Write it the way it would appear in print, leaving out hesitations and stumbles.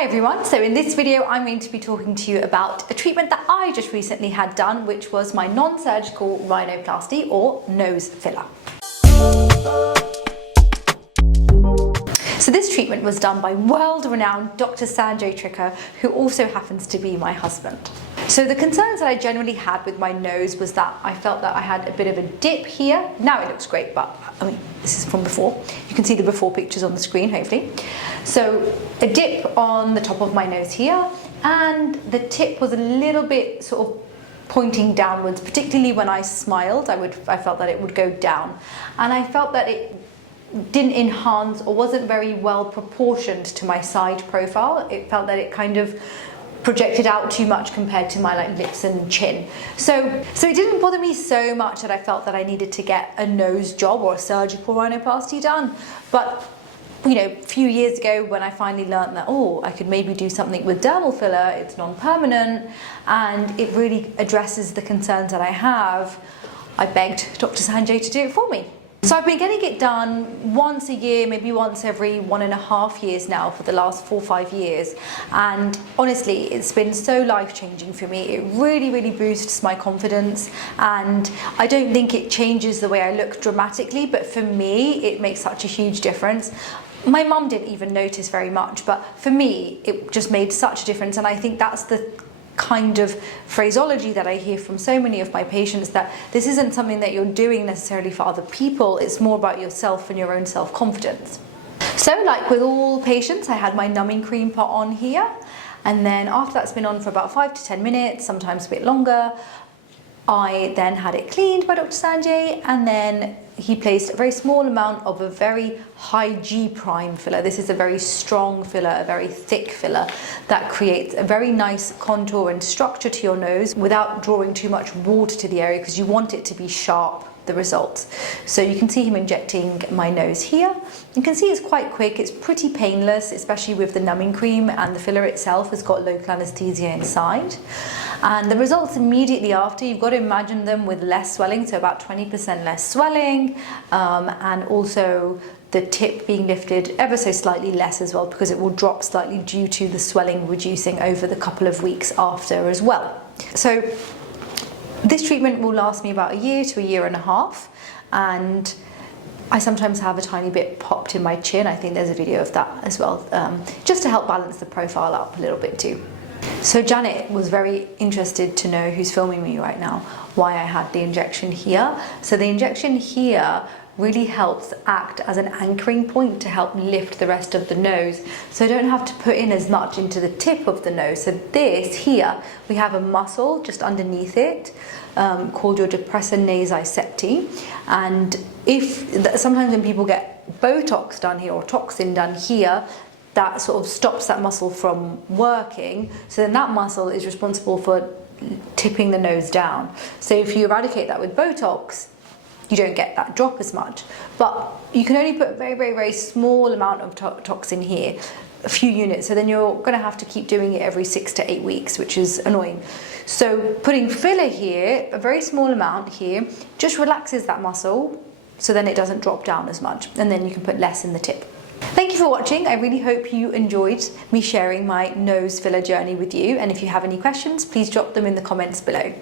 Hi everyone, so in this video I'm going to be talking to you about a treatment that I just recently had done, which was my non-surgical rhinoplasty or nose filler. So this treatment was done by world-renowned Dr. Sanjay Tricker, who also happens to be my husband. So the concerns that I generally had with my nose was that I felt that I had a bit of a dip here. Now it looks great, but I mean, this is from before. You can see the before pictures on the screen, hopefully. So a dip on the top of my nose here, and the tip was a little bit sort of pointing downwards, particularly when I smiled. I felt that it would go down, and I felt that it didn't enhance or wasn't very well proportioned to my side profile. It felt that it kind of projected out too much compared to my lips and chin. So it didn't bother me so much that I felt that I needed to get a nose job or a surgical rhinoplasty done. But you know, a few years ago when I finally learned that, I could maybe do something with dermal filler, it's non-permanent, and it really addresses the concerns that I have, I begged Dr. Sanjay to do it for me. So I've been getting it done once a year, maybe once every 1.5 years now for the last 4 or 5 years. And honestly, it's been so life-changing for me. It really, really boosts my confidence. And I don't think it changes the way I look dramatically, but for me, it makes such a huge difference. My mum didn't even notice very much, but for me, it just made such a difference. And I think that's the kind of phraseology that I hear from so many of my patients, that this isn't something that you're doing necessarily for other people, it's more about yourself and your own self-confidence. So like with all patients, I had my numbing cream put on here, and then after that's been on for about 5 to 10 minutes, sometimes a bit longer, I then had it cleaned by Dr. Sanjay, and then he placed a very small amount of a very high G prime filler. This is a very strong filler, a very thick filler that creates a very nice contour and structure to your nose without drawing too much water to the area, because you want it to be sharp, the results. So you can see him injecting my nose here. You can see it's quite quick, it's pretty painless, especially with the numbing cream, and the filler itself has got local anesthesia inside. And the results immediately after, you've got to imagine them with less swelling, so about 20% less swelling, and also the tip being lifted ever so slightly less as well, because it will drop slightly due to the swelling reducing over the couple of weeks after as well. So this treatment will last me about 1 year to 1.5 years, and I sometimes have a tiny bit popped in my chin. I think there's a video of that as well, just to help balance the profile up a little bit too. So Janet was very interested to know, who's filming me right now, why I had the injection here. So the injection here really helps act as an anchoring point to help lift the rest of the nose, so I don't have to put in as much into the tip of the nose. So this here, we have a muscle just underneath it called your depressor nasi septi, and sometimes when people get Botox done here or toxin done here, that sort of stops that muscle from working, so then that muscle is responsible for tipping the nose down. So if you eradicate that with Botox, you don't get that drop as much. But you can only put a very, very, very small amount of toxin here, a few units, so then you're going to have to keep doing it every 6 to 8 weeks, which is annoying. So putting filler here, a very small amount here, just relaxes that muscle, so then it doesn't drop down as much, and then you can put less in the tip. Thank you for watching. I really hope you enjoyed me sharing my nose filler journey with you, and if you have any questions, please drop them in the comments below.